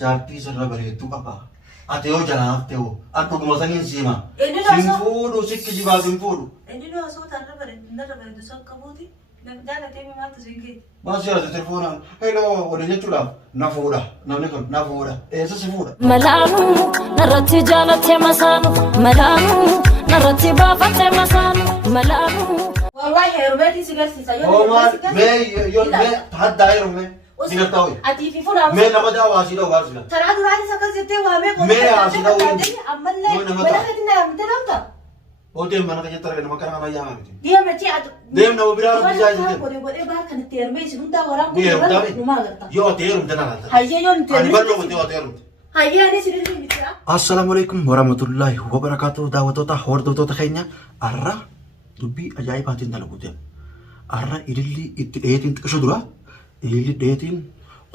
jaartii sirra bareedduu qaba. Ati yoo janaaf ta'u akka gumasaniin siima. Inni looso. Sinfuudhu sikki jibaa sinfuudhu. Inni looso tarra bareedu sakka buuti. Jaalatee mi maaltu singeeti? Baasii yaadu telefoonaan heloo waliin jechuudhaaf na fuudha. Namni kun na fuudha. Eessa si fuudha? Malaanu narratti jaalatee masaanu. Malaanu narratti baafatee masaanu. Malaanu. Wallahi heerumeetii si garsiisa. Oomaan mee haddaa heerume. Sigartaa ho'i. Atii fi fuudhaa. Mee nama daawwaasii dha'u baasii dha. Taraa duraanis akkas jettee waamee qofa. Mee haasii dha'u. Ammallee mana kati na yaamte namta. Odeem mana keenyatti argina makara nama yaamaa miti. Deemachi atu. Deem nama biraa rabbi jaajite. Godhee baar kan itti heerumee isin hundaa waraan Ni heerumtaa numaa agarta. yoo ati heerumte na laata. Hayyee yoo itti Ani bal'oo wanti yoo ati heerumte. Hayyee ani isin ilmi mitira. Assalamu alaikum warahmatullahi wabarakatuh daawwattoota hordoftoota keenya arra dubbii ajaa'ibaatiin dalaguuteen arra ililli itti dheetiin xiqqisho dura ililli dheetiin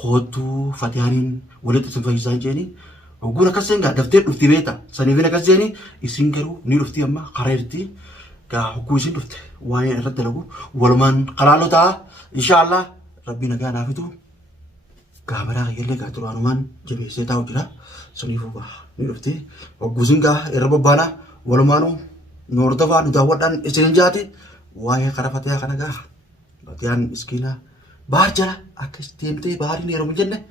kootuu fatihaaniin walitti isin fayyisaa jeeni ogguun akkas seen gaa daftee dhufti beeta saniifin akkas jeeni isin garuu ni dhufti amma karaa irratti gaa hogguu isin dhufte waan irratti dalagu walumaan qalaaloo ta'a inshaallah rabbi nagaa naafitu Kamera kayaknya gak terlalu aman, jadi saya tahu tidak. Senifu bah, ini berarti gusin kah era bebana, walau manu, nur tawa, dudawat dan istri jati, wahai karafat ya karena gak, bagian iskina, bahar jala, akas TMT bahar ini era mungkin deh.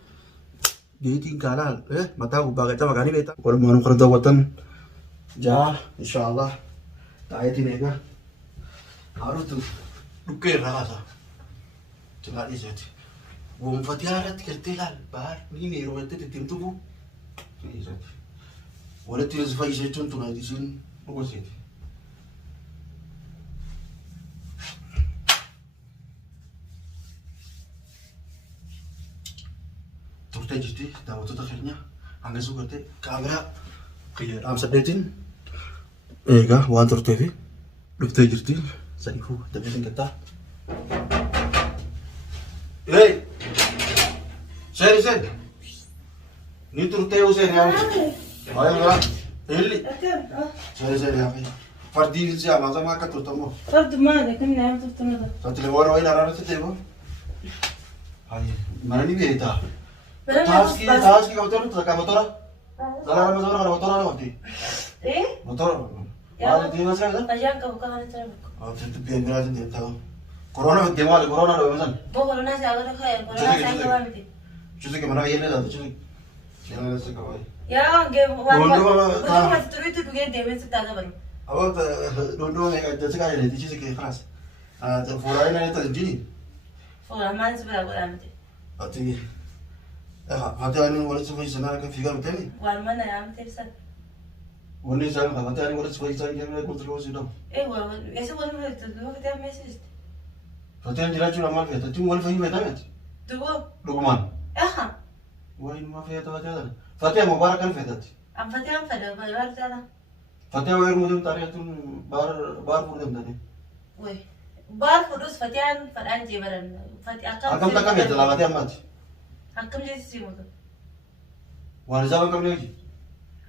Dia tinggal, mata aku bagai sama kali beta. Walau manu karena dawatan, jah, insyaallah, tahu ini gak, harus tuh, dukir rasa, jangan diseti. ومفتيارات كرتيلال بار نيني رويتي تتمتبو نيزاتي ولا تيز فاي شيء تنتو نايتين بوسيتي تورتي جتي داوتو تخيرنيا anga sugarte kamera clear am sadetin ega waan turte fi dhuftee jirti sanifu dabeetin gatta hey Seri. Ni turte o seri ya. Ayo lah. Eli. Seri ya. Fardi si ama sama ka turtamo. Fardu ma da kun na yamta tunada. Satile wara wai narara te tebo. Ay, mani beta. Taski ka motor ka motora. Dala motora ka motora na mati. Motor. Wala di mas ka. Ayan ka ka na tara. Ah, te bien grande te tao. Corona de mal, corona lo vemos. Bo corona se agora khair, corona se agora miti. Cuci ke mana yele da cuci. Jangan se kawai. Ya, ge wan ma turu tu ge debe se tada bari. Awak dondo ne ka cuci ka yele cuci ke keras. Ah, te furai na ta jini. Fora man se bra gora miti. Ati. Hati ani wala se fai sana ka figar mutani. Wan man na yam tersa. Wani sa ka hati ani wala se fai sana ke ko tro si do. Wa ese wala me tu do ke message. Hati ani jira chura mal ke ta tu wala fai beta met. Tu Lukman. aha. Wain ma fai ta wata. Fatih mubarak kan fetat. Am fatiam fada bar tara. Fatih wa mudum tariyatun bar mudum tani. We. Bar fudus fatian fadan jebaran. Fati Akam takam ya telah Fatih amat. akam je si mo. Wani zaman kam lagi.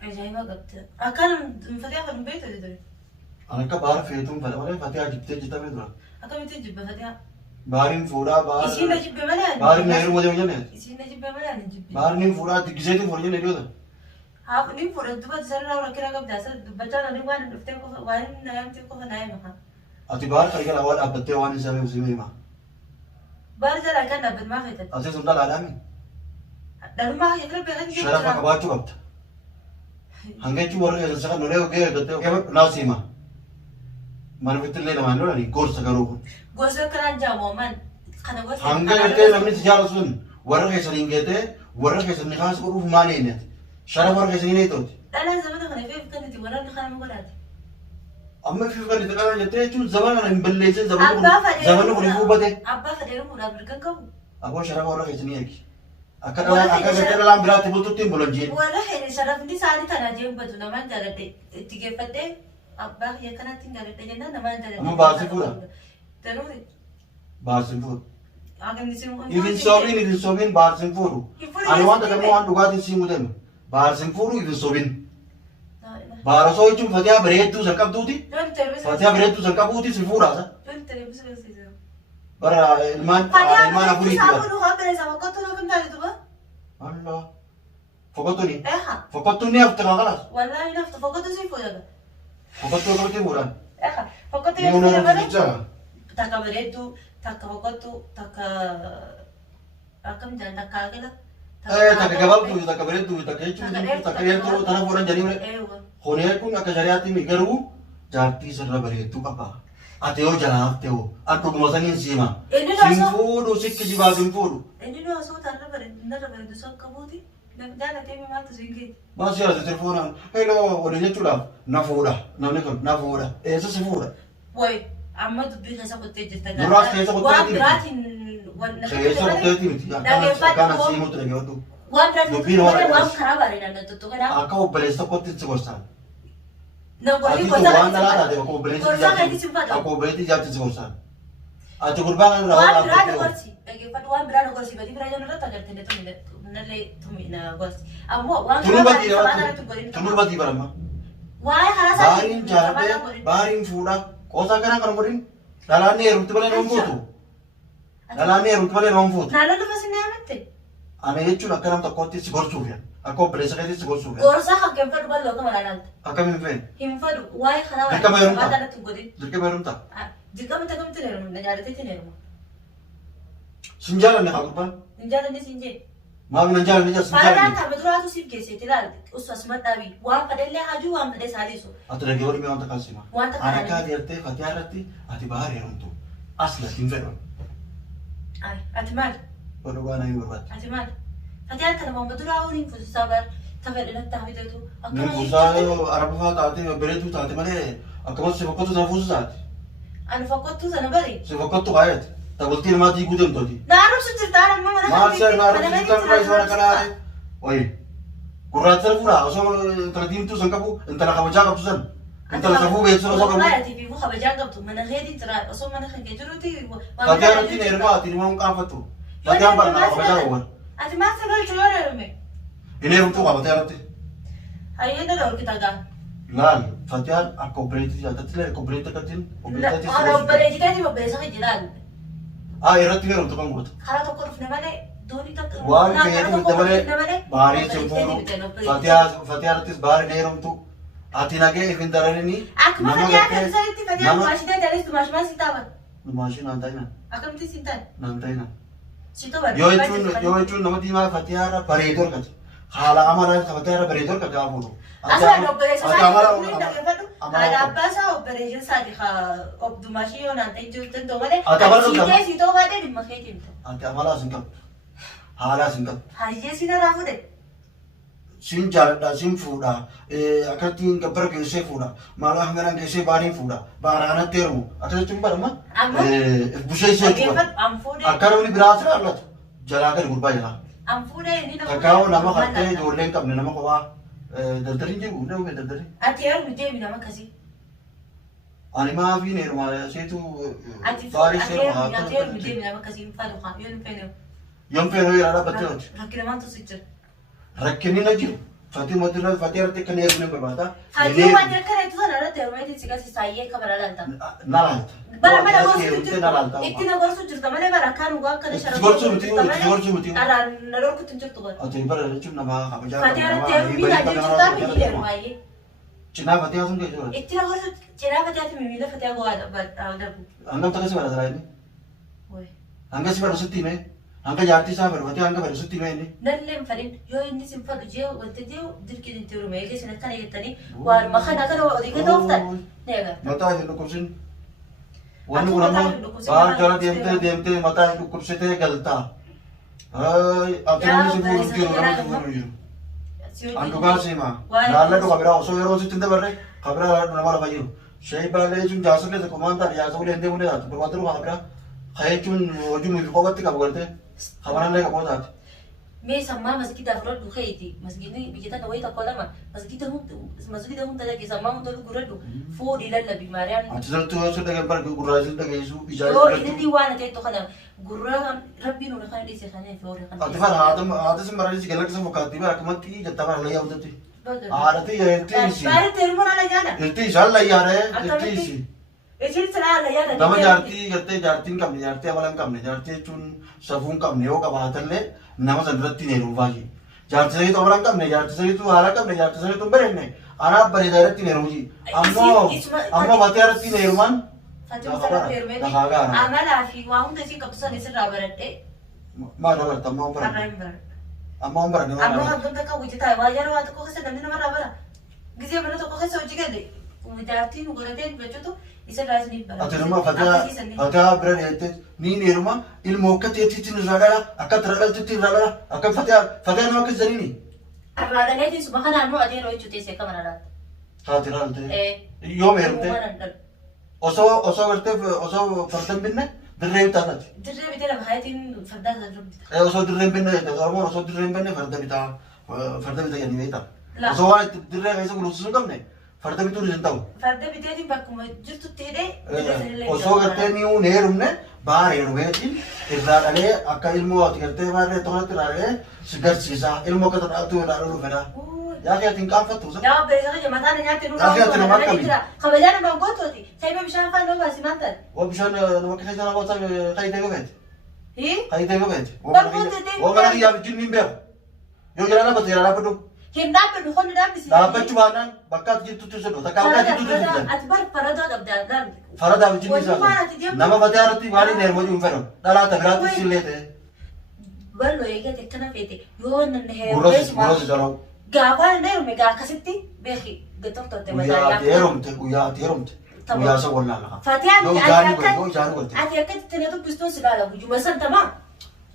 Ajai ma gapta. Akan fatiam fadan beto de. Anak ka bar fetum pada wala Fatih jipte jita me dura. Akam ite jibba fatiam. Barin fura bar. Isin da jibbe mala. Barin nehru mudum jane. Isin da jibbe mala ni jibbe. Barin ni fura digze tu fura jane dio. Ha ni fura duba zarra ora kira gab dasa bata na ni wan dufte ko wan na yam te ko na ma. Ati bar kali kala awal abatte wani sami musimi ma. Bar zara kan na bin ma fita. Ati sundal alami. Dan ma ya kira be kan ji. Sharafa kabatu kabta. Hangai tu warga yang sekarang nolai oke betul oke nasima. Mana betul le nama nolai gor sagaru. Gosa kan jamo man. Kana gosa. Hangai betul namni sejarah sun. Warga yang sering gete, warga yang sering khas uruf mana ini. Sharaf warga yang sering itu. Dala zaman kana fe kan ti waran kana mo golat. Amma fi kan itu kan jete tu zaman orang belajar zaman orang ibu bade. Abba fadero mura berkan kamu. Aku sharaf warga yang sering lagi. Akan betul dalam berat ibu tu tim bulan jin. Wala hele sharaf ni sari kana je batu naman darate. Tige fate abba ya kana tinggal te jana naman darate. Amma bahasa pura. Tero Bahasa pura. agan ni simu. Even sobin bahar simpuru. Anu wan tak mau anu gati simu dem. Bahar simpuru even sobin. Bahar so itu fatih beret tu zakap tu ti. Fatih beret tu zakap tu ti simpura sa. Bara ilman aku itu. Sabu lu haber sama kau tu lu kan tadi tu ba? Allah. Fokkottuuni. Eha. Fokkottuuni hafte kaakalas. Wallahi nafta fokkottu si fuudhama. Fokkottuu qabate fuudhan. Eha. Fokkottu Yoo yoo na fuudhama rafficha. takka bareedduu takka fokkottu takka akkam jedhan takka akila. Takka gabaabduu takka bareedduu takka jechuun takka dheertuu tana fuudhan jedhanii malee. Eewa. Honee kun akka shari'aatti garuu jaartii sirra bareedduu qaba. Ati yoo jalaaf ta'u akka gumasaniin siima. Inni laa Sin soo. fuudhu sikki jibaa sin fuudhu. Inni laa soo tarra bareedu soo qabuuti. Jaalatee mi maaltu siin geeti? Maal siyaasa telefoonaan heloo walii jechuudhaaf na fuudha namni kun na fuudha eessa si fuudha. Woy amma dubbii keessa qottee jirta Duraas keessa qottee waan jirti. biraatiin waan Keessa dhufteetti miti akkana siimutti dhageeffatu. waan biraatiin Dubbiin waan waan dhagaas. karaa bareedan nattu kana Akka obboleessa tokkotti si gorsaan. na Ati godhi kun waan dhalaa taate akka gorsaa kan isin fadhu akka obboleetti ijaarti si gorsaan. Ati gurbaa kan irraa waan waan biraa na dhaabbatte gorsi dhageeffadhu waan biraa na gorsi badii biraa jennu irratti agartee nallee tumi na gorsi ammoo waan tunuu karaa batii bareedan irratti godhin tunuu batii baramma. waa'ee karaa Baariin jaalatee baariin fuudha qoosaa kanaa kan godhin dhalaanni heerumti malee nama fuutu. Dhalaanni heerumti malee nama fuutu. naannoo lafa sinna yamatte Ani jechuun akka nama tokkotti si gorsuuf yaa. Akka obboleessa keetti si gorsuuf yaa. gorsaa hakkeen fadhu bal'oo kama laalaalta Akkamiin feene? hin fadhu waa'ee karaa Dirqama bareedan heerumta. waan irratti godhin Dirqama heerumta. dirqama takamti neeruma na jaalateetti neeruma Sin jaalanne haa gurbaan. hin jaalanne siin jee Maaf nan jaalanne jaa sin Faayidaan jaalanne. taphee duraatu siif geesseeti ilaali. Usasuma dhaabii. Waan fedhellee hajuu waan fedhe saalisu. Ati dhagee walii wanta kaasima. Wanta Ani kana akka ati artee fatii irratti ati baara heerumtu. Asla hin fedhan. Ay, ati maal? Godhu waan hin barbaadde. Ati maal? Ati harka namaan duraa waliin fuusisaa bar. Tafedhe natti hafiteetu. Nirfuusaa yoo araba fa'aa taate bareedduu taate malee akkasumas si fakkatu sana fuusisaati. Ani fakkottuu sana bari. Si fakkattu baay'eeti. Taphattii namaa diiguu deemtooti. Naarumsu jirta amma mana Maal isa naarratti kan biraa isa kanaati. Wayi. Gurraacha sana fuudhaa osoo intala diimtuu san qabu intala kabajaa qabdu san. Intala safuu beektu osoo qabu. Baay'atii fi kabajaa qabdu. Mana keetii jira. Osoo mana kan kee jiruuti. Fatii irratti ni heerumaa ati nima hin qaanfattu. Fatii an barnaa kabajaa qabuun. Ati maal si galchu yoo heerume? Hin heerumtuu qabatee irratti. Hayyee dha orkita gaa. Laal Fatiyaan akka obboleettii jaallatti illee akka obboleettii akkattiin obboleettii Ana obboleettii obboleessa kan jedhaan. irratti heerumtu kan gootu. Karaa tokko dhufne malee doonii takka. Waan feetu itti malee baarii sin fuudhu. Fatiyaa irrattis baariin heerumtu. Ati nagee ifin dararini. Akkuma fatiyaa kan isanitti fatiyaa maashina daleessu maashina si taaban. Maashina naan ta'ina. Akkamitti si ta'an? Naan ta'ina. Si taaban. Yoo jechuun nama diimaa fatiyaa irra bareedoo argate. Haala amalaa fatiyaa irra bareedoo argate haa fuudhu. Asaan obboleessa isaanii haadha abbaa isaa obboleessa isaanii obdumaashii yoo naan ta'e jiru danda'u malee. Siitee siitoo baadhee dhimma keetiin. Ati amalaa sin qabdu. Haalaa sin qabdu. Hayyee si narraa fuudhe. Sin jaaladha sin fuudha. Akkattiin gabbara geessee fuudha. Maalaa hanganan geessee baariin fuudha. Baaraanatti heerumu. Akka jechuun barama. Bushee ishee jechuudha. Akka namni biraa sira argatu. Jalaa gadi gurbaa jalaa. Amfuudhee inni nama. Kakaawu nama qattee ijoollee hin qabne nama kophaa. Daldalin jiru nama daldalin. Ati heerumu deemi nama akkasii. Ani maafiin heeruma seetu Ati baarii heerumu seeruma deemi nama akkasii hin falu haa yoo hin feene. Yoon feeroo yeroo dhaabbattee hojii. Rakkina maaltu si jira? Rakkinni na jiru. Fatii mootirraa fatii irratti akka heerumne barbaada. Hayyuu waan akka reetu sana irratti heerumeetiin si gasi saayyee kabara laalta. Na laalta. Bara mana gorsu Na jirtu laalta. itti na gorsu jirta malee bara akkaan waan kana Itti gorsu miti itti gorsu miti. Dharaan na dhorkutti hin jirtu bara. Ati bara jechuun nama kabajaa Fatii irratti heerumii na jechuudha miti heerumu baay'ee. Cinaa fatii haasuun kee jira. Itti na gorsu cinaa fatiyaati miila fatiyaa go'aa dhabu. Hangam takka si bara jira inni. Hanga si bara sitti himee. Hanga jaartii isaa bara fatii hanga bara sitti himee inni. Nallee hin fadhin yoo inni sin fadhu jee wanta jee dirqiin itti heerume eegee sin akkana jettanii waan makana kana odii gata ooftan ni agarta. Mataa hin dhukkubsin. Wanni kun ammoo baal jala deemtee mataa hin dhukkubsitee galtaa. Ati namni si fuudhu jiru namni si fuudhu jiru. Andugaa siima. Laalladhu kabiraa osoo yeroo sitti hin dabarre kabiraa laalladhu nama lafa jiru. Shee baalee jechuun jaasollee tokko maan taate jaasolee hin deemuu taatu barbaaddu kabiraa. Kayechuun hojii nuyi qofatti qabu gartee kabanallee qaboo taate. Mee sammaa masgiida fudhadhu keeti masgiidni biyya tana wayii tokko lama masgiida hunda dhagee sammaa hunda gurradhu fuudhii lallabi maariyaan. Ati saltuu yoo sun dhageen barge gurraachis dhageessu ijaa Yoo inni waan ta'e tokko kana gurraa rabbiin hunda kana dhiise kana fi horii kana. Ati fara haati sin barreessi gala kisa fakkaatti bara akkamatti jettaa bara layyaa hojjetti. Haadhati iltii isi. Baay'ee teerumaan ala yaada. Iltii isi alla yaadee iltii isi. Ejjirri sana ala yaada. Nama jaartii gartee jaartii hin qabne jaartii amala hin qabne jaartii jechuun safuu hin qabne yoo qabaatallee nama san irratti hin heerumu baay'ee. Jaartisa keetu amala hin qabne, jaartisa keetu haala hin qabne, jaartisa keetu hin barenne. Anaaf bareedaa irratti hin heerumsi. Ammoo Fatiyaa irratti hin heeruman. Fatima sana permedi. Amala fi waa hunda si qabdu sana sirraa baradhe. Maal dabarta ammoo hin baranne. Ammoo hin baranne. Ammoo hanqamta akka hojjetaa waa yeroo waa tokko keessa namni namarraa bara. Gizee mana tokko keessa hojii galle. Jaartiin godhatee jechuutu isirraa isiniif bara. Ati nama Fatiyaa bira dheettee ni heeruma ilmoo akka teettiitti irraa dhala akka tiraqaltitti irraa dhala akka Fatiyaa nama akka jedhanii. Irraa dhaleetiin suma kanaan moo adeeroo jechuun teessee akka mana laata. Taati raalte. Yoo meerumte. Osoo gartee osoo fardan binne dirree bitaati. Dirree bitee lafa hayatiin fardaa sana dura bita. Osoo dirree binne Oromoon osoo dirree binne farda bita jennee beekta. Osoo waan dirree keessa guluusisuu hin qabne farda bituu hin ta'u. Farda biteetiin bakkuma jirtutti hidhee osoo gartee ni heerumne baara heerumeetiin irraa dhalee akka ilmoo ati gartee baarree tokkotti irraa dhalee si garsiisa ilmoo akka taa'atu irraa dhaluu fedha. Yaa kee atiin qaanfattu usa. Yaa beeksisa kee mataan nyaatti nu Yaa kee ati nama akkami. Kabajaa nama gootooti. Saayima bishaan faan nama baasi maal ta'e. Waa bishaan nama keessa nama wasa qayyitee gobeeti. Qayyitee gobeeti. Waa mana kiyyaa bijjiin ni beeku. Yoo jira dhaabbate jira dhaabbadhu. Hin dhaabbadhu qonni dhaabbisi. Dhaabbachuu baannaan bakka ati jirtutti ibsadhu. Takka bakka jirtutti ibsadhu. Ati bar faradaa qabdaa gaal. Faradaa bijjiin ibsadhu. Nama Fatiyaa irratti maaliin heerumuu hin fedhamu. Dhalaata biraatti sillee ta'e. Ballo eegate kana feete yoo nanne Gurrosi jalaa. Gaafa hin heerume gaa akkasitti beeki gatoftotte Guyyaa ati heerumte. Guyyaa isa wallaala. Fatiyaan Yoo ijaanu galte. ati akkatti na dubbistuun si dhaala guyyuma san tamaa.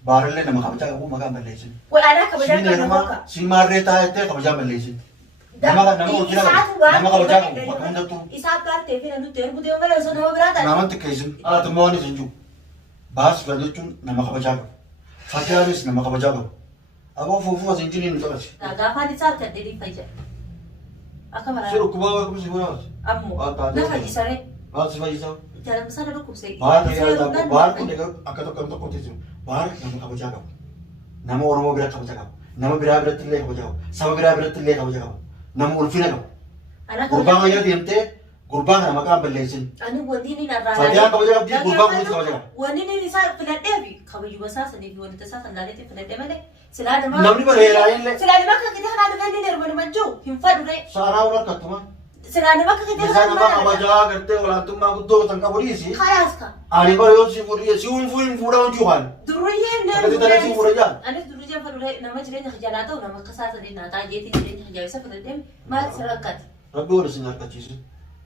Baarallee nama kabajaa qabu maqaan balleessin. Walaanaa kabajaa Siin heeruma siin maarree taa'ettee kabajaa balleessin. Nama hojii nama kabajaa qabu bakka hundattuu. Isaa baartee fi nuti ergu deemu malee osoo nama biraa taate. Naman xiqqeessin. Haati immoo waan isin jiru. Baas jechuun nama kabajaa qabu. Fatiyaanis nama kabajaa qabu. Aboo fuufuu as injiniin hin qabate. Gaafaan isaa harka dheedhiin fayyada. Akka maraa. Si dhukkubaa waa qabsi guraas. Ammoo na fayyisaree. Maal si fayyisaa? Jaalama sana dhukkubsee. Baar kun akka tokko teessu. Baar nama kabajaa qabu. Nama Oromoo bira kabajaa qabu. Nama biraa biratti illee kabajaa qabu. Saba biraa biratti illee kabajaa qabu. Nama ulfina qabu. Gurbaan ayyaa deemtee gurbaan kana maqaan balleessin. Ani wanti inni narraa Fatiyaan kabajaa qabdi gurbaan kunis kabajaa qabu. Wanni inni isaa filadhee fi kabajuuma isaa sanii fi wanta isaa kan laaleetti filadhee malee silaa nama. Namni bareedaa illee. Silaa nama akka gita kanaa dhufee inni darbani majjuu hin fadhuree. Saanaa wal harkattuma. Silaa nama akka gita Isa nama kabajaa gartee olaantummaa guddoo kan qabu dhiisi. Kalaas ka. Ani bara yoo si fuudhee si fuudhaa hojii waan. Duruyyeen ne. Akkasii ta'ee si fuudha jaan. Anis duruyyeen fadhuree nama jireenya jalaa ta'u nama akka isaa sadii naataa jeetii jireenya ajaa'ibsa filadhee maal sirra akkati. Rabbi wal isin harkachiisu.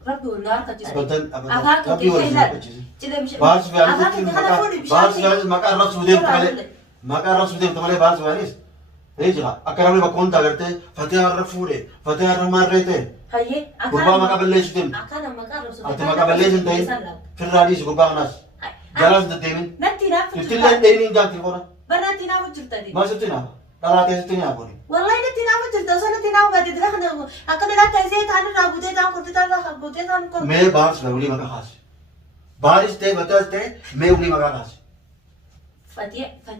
Rabbi wal na harkachiisu. Afaan Rabbi wal isin harkachiisu. Baas fiyaanis maqaa irratti fuudheemtu malee maqaa irratti fuudheemtu malee baas fiyaanis. Jira akka namni bakka hundaa agartee Fatiyaan irra fuudhee Fatiyaan irra maarree ta'e. Hayyee Gurbaa maqaa balleessu deemtu. akkana maqaa rabsu. Ati maqaa balleessu hin ta'in firraa dhiisi gurbaa kanaas. Jalaas deddeemin. Natti naaf Ittillee dheeniin jaanti boona. barratti naaf jirtani. Maal sitti naafa? Dhalaatee sitti naafa. Wallahi natti naaf jirta osoo natti naaf baate dira kana akka dira taasisee taan irraa buutee taan kurtee taan irraa buutee taan kurtee. Mee baas ulii maqaa kaasi. Baaris ta'e Fatiyaas ta'e mee ulii maqaa kaasi.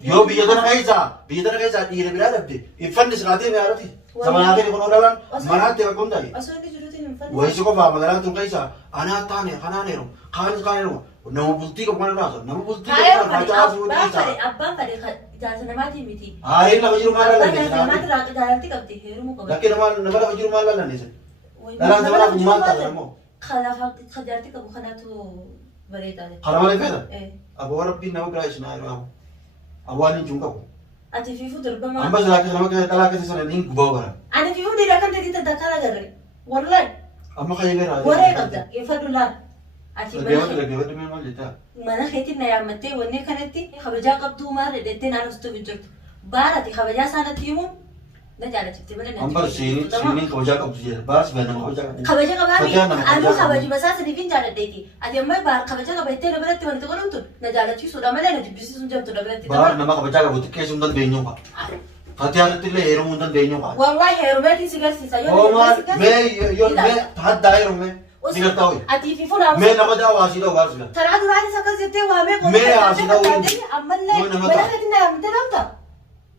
Yoo biyya tana keessa dhiira biraa dhabde iffanni siraatee mi'aarati. Zamanaatee kun olalaan manaatti bakka hundaa'e. Osoo inni jiruutiin hin fanne. Wayisi qofaa magaalaa tun keessa anaa taane kanaan heeru kaanis heeru nama bultii qabu mana raasa nama bultii qabu mana raasa fuudhee isaa. Abbaan fadhe jaarsa namaatiin miti. Haariin lafa jiru maal laallanne Namaatti raaqi jaalatti qabdi heerumuu qaba. Lakkee nama lafa jiru maal laallanne sin. Dhalaan zamanaaf maal ta'a immoo. Kanaaf jaarti qabu kanaatu bareedaa. Kana malee feeta. Aboo rabbiin nama biraa isin haa qabu. Awwaan hin qabu. Ati fiifuu darbamaa. Amma silaa nama dhalaa keessa sana niin gubaa bara. Ani fiifuu dhiiraa kan ta'e takkaan agarre. Wallahi. Amma kan eegaraa. Waree qabda. Geeffadhu laal. Ati Dhaggeeffadhu mee maal jettaa? mana keetiin na yaammattee wanni kanatti kabajaa qabduu maal jedhettee naan ustuuf hin jirtu. Baarati kabajaa isaanatti himuun na jaalachiftee malee na Amma siiniin kabajaa qabdu jedha. Baas baa nama kabajaa qabdu. kabaja qabaami. Anu kabajuma isaa saniif hin jaaladheeti. Ati amma baar kabaja qabattee na biratti wanti godhamtu na jaalachiisuudha malee na jibbisiisuun jirtu na biratti. Baar nama kabajaa qabu xiqqeessuu hin dandeenyu qaba. Fatiyaatti illee heerumuu hin dandeenyu qaba. Wallahi heerumeetii si garsiisa. Oomaan mee haddaa heerume si gartaa ho'i. Ati fi fuula. Mee nama daawwaa asii dhawu baarsi gara. Karaa duraanis akkas jettee waamee Mee asii dhawu. ammallee mana keetiin na yaammattee dhaamta.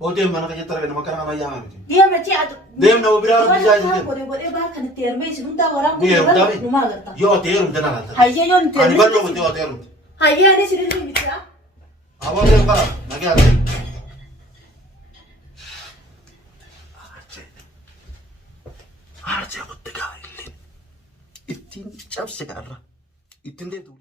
Odeem mana kan jettara nama kana kana yaamaa miti. Deemati atu. Deem nama biraa bisaa Kan godhee baar kan itti heerumee isin hundaa waraan Ni heerumtaa numaa agarta. yoo ati heerumte na galta. Hayyee yoo nuti Ani bal'oo miti yoo ati heerumte. hayyee ani sirrii miti haa. Awwaan deemu kana nagee ati. jeequtti gaa illee ittiin cabse gaarra ittiin deemtu